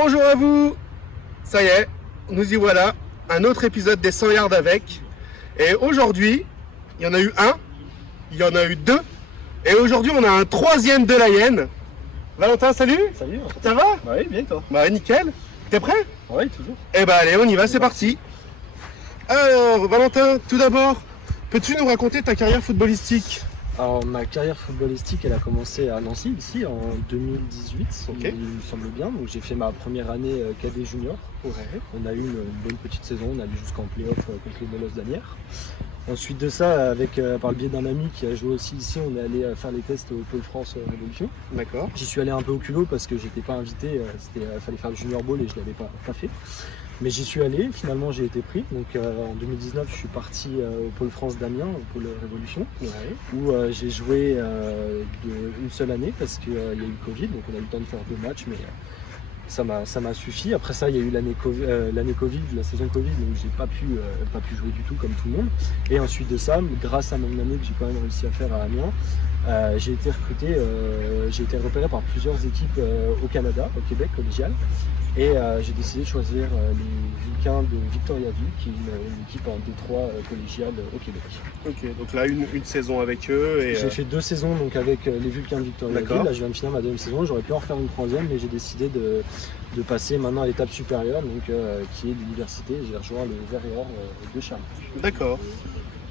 Bonjour à vous. Ça y est, nous y voilà. Un autre épisode des 100 yards avec. Et aujourd'hui, il y en a eu un, il y en a eu deux. Et aujourd'hui, on a un troisième de la hyène. Valentin, salut. Salut. Ça va? Oui, bien toi. Bah nickel. T'es prêt? Oui, toujours. Eh bah allez, on y va, c'est parti. Alors, Valentin, tout d'abord, peux-tu nous raconter ta carrière footballistique? Alors, ma carrière footballistique, elle a commencé à Nancy, ici, en 2018, Ok. il me semble bien. Donc, j'ai fait ma première année cadet junior. Ouais. On a eu une bonne petite saison, on a allé jusqu'en play-off contre les Molosses d'Anières. Ensuite de ça, par le biais d'un ami qui a joué aussi ici, on est allé faire les tests au Pôle France Révolution. D'accord. J'y suis allé un peu au culot parce que j'étais pas invité, fallait faire le junior ball et je l'avais pas fait. Mais j'y suis allé, finalement j'ai été pris. Donc en 2019, je suis parti au Pôle France d'Amiens, au Pôle Révolution, Ouais. où j'ai joué une seule année parce qu'il y a eu le Covid, donc on a eu le temps de faire 2 matchs, mais ça m'a suffi. Après ça, il y a eu l'année Covid, la saison Covid, donc j'ai pas pu jouer du tout comme tout le monde. Et ensuite de ça, grâce à mon année que j'ai quand même réussi à faire à Amiens, j'ai été recruté, j'ai été repéré par plusieurs équipes au Canada, au Québec, collégial. Et j'ai décidé de choisir les Vulcains de Victoriaville, qui est une équipe en D3 collégiale au Québec. Ok, donc là, une saison avec eux. Et J'ai fait 2 saisons donc, avec les Vulcains de Victoriaville. D'accord. Là, je viens de finir ma 2e saison. J'aurais pu en refaire une 3e, mais j'ai décidé de passer maintenant à l'étape supérieure, donc, qui est l'université. J'ai rejoint le Verrières de Charles. D'accord.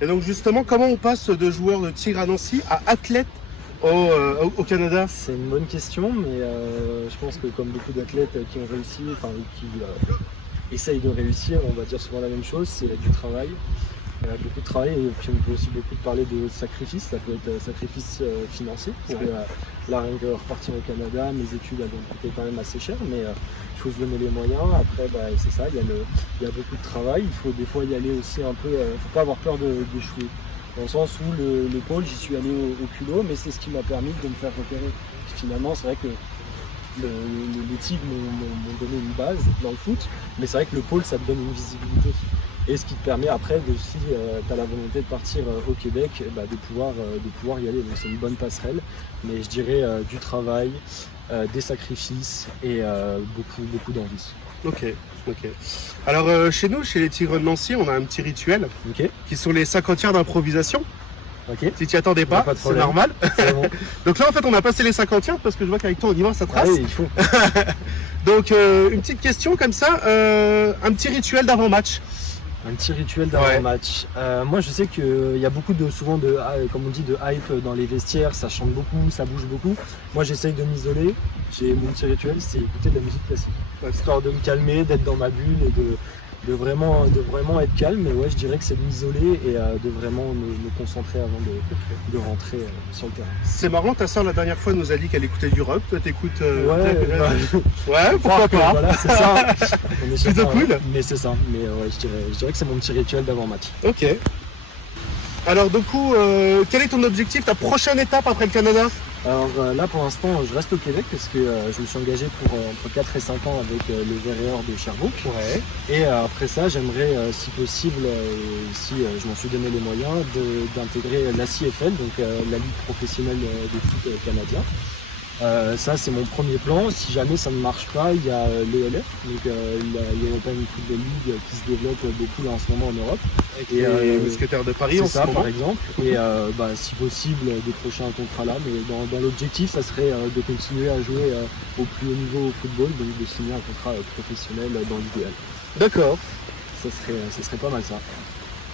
Et donc justement, comment on passe de joueur de tir à Nancy à athlète au Canada? C'est une bonne question, mais je pense que comme beaucoup d'athlètes qui ont réussi, enfin qui essayent de réussir, on va dire souvent la même chose, c'est du travail. Beaucoup de travail, et puis on peut aussi beaucoup parler de sacrifice. Ça peut être sacrifice financier, parce que là, rien que repartir au Canada, mes études elles vont coûter quand même assez cher, mais il faut se donner les moyens. Après, c'est ça, il y a beaucoup de travail. Il faut des fois y aller aussi un peu, faut pas avoir peur d'échouer. Dans le sens où le pôle, j'y suis allé au culot, mais c'est ce qui m'a permis de me faire repérer. Finalement, c'est vrai que les Tigres m'ont donné une base dans le foot, mais c'est vrai que le pôle, ça te donne une visibilité. Et ce qui te permet après, si tu as la volonté de partir au Québec, de pouvoir y aller. Donc c'est une bonne passerelle, mais je dirais du travail, des sacrifices et beaucoup d'envie. Ok. Alors chez nous, chez les Tigres de Nancy, on a un petit rituel Ok. qui sont les 50 yards d'improvisation. Ok. Si tu t'y attendais pas, Pas de c'est problème. normal. C'est bon. Donc là, en fait, on a passé les 50 yards parce que je vois qu'avec toi, on y va, ça trace. Allez, il faut. Donc une petite question comme ça, un petit rituel d'avant-match. Un petit rituel d'avant-match. Moi, je sais qu'il y a souvent comme on dit, de hype dans les vestiaires. Ça chante beaucoup, ça bouge beaucoup. Moi, j'essaye de m'isoler. J'ai mon petit rituel, c'est écouter de la musique classique, histoire de me calmer, d'être dans ma bulle et de vraiment être calme. Mais ouais, je dirais que c'est de m'isoler et de vraiment me concentrer avant de rentrer sur le terrain. C'est marrant, ta soeur la dernière fois nous a dit qu'elle écoutait du rock. Toi, t'écoutes. Ouais, pourquoi pas. Voilà, c'est ça. On est Plutôt cool. Mais c'est ça. Mais ouais, je dirais que c'est mon petit rituel d'avant-match. Ok. Alors du coup, quel est ton objectif, ta prochaine étape après le Canada? Alors là pour l'instant je reste au Québec parce que je me suis engagé pour entre 4 et 5 ans avec le Verrières de Sherbrooke. Ouais. Et après ça j'aimerais si possible, si je m'en suis donné les moyens, d'intégrer la CFL, donc la Ligue professionnelle de foot canadien. Ça c'est mon premier plan. Si jamais ça ne marche pas, il y a l'ELF, donc l'European Football League qui se développe beaucoup là en ce moment en Europe. Avec les Mousquetaires de Paris en C'est ce ça moment. par exemple. Et si possible décrocher un contrat là, mais dans l'objectif ça serait de continuer à jouer au plus haut niveau au football, donc de signer un contrat professionnel dans l'idéal. D'accord. Ça serait pas mal ça.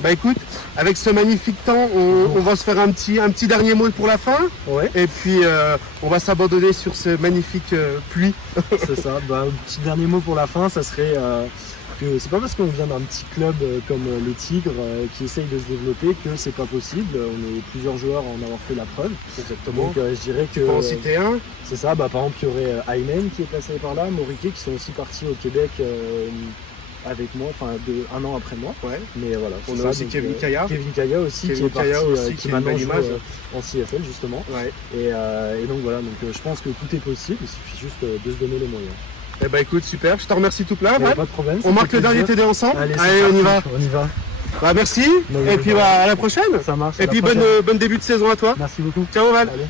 Bah écoute, avec ce magnifique temps, on va se faire un petit dernier mot pour la fin. Ouais. Et puis on va s'abandonner sur ce magnifique pluie. C'est ça. Petit dernier mot pour la fin, ça serait que c'est pas parce qu'on vient d'un petit club comme le Tigre qui essaye de se développer que c'est pas possible. On est plusieurs joueurs à en avoir fait la preuve. Exactement. Donc je dirais que Pour en citer un. c'est ça. Par exemple, il y aurait Aymen qui est passé par là, Moriquet qui sont aussi partis au Québec avec moi, un an après moi. Ouais. Mais voilà. On c'est a aussi donc, Kevin Kaya. Kevin Kaya aussi Kevin qui est Kaya parti, aussi, qui qui a une maintenant belle joue image. en CFL justement. Ouais. Et donc voilà, je pense que tout est possible, il suffit juste de se donner les moyens. Eh bah écoute, super, je te remercie tout plein. Pas de problème. On marque le dernier TD ensemble. Allez, on y va. On y va. Bah merci. Non, et puis à la prochaine. Ça marche. Et puis bonne début de saison à toi. Merci beaucoup. Ciao Val. Allez.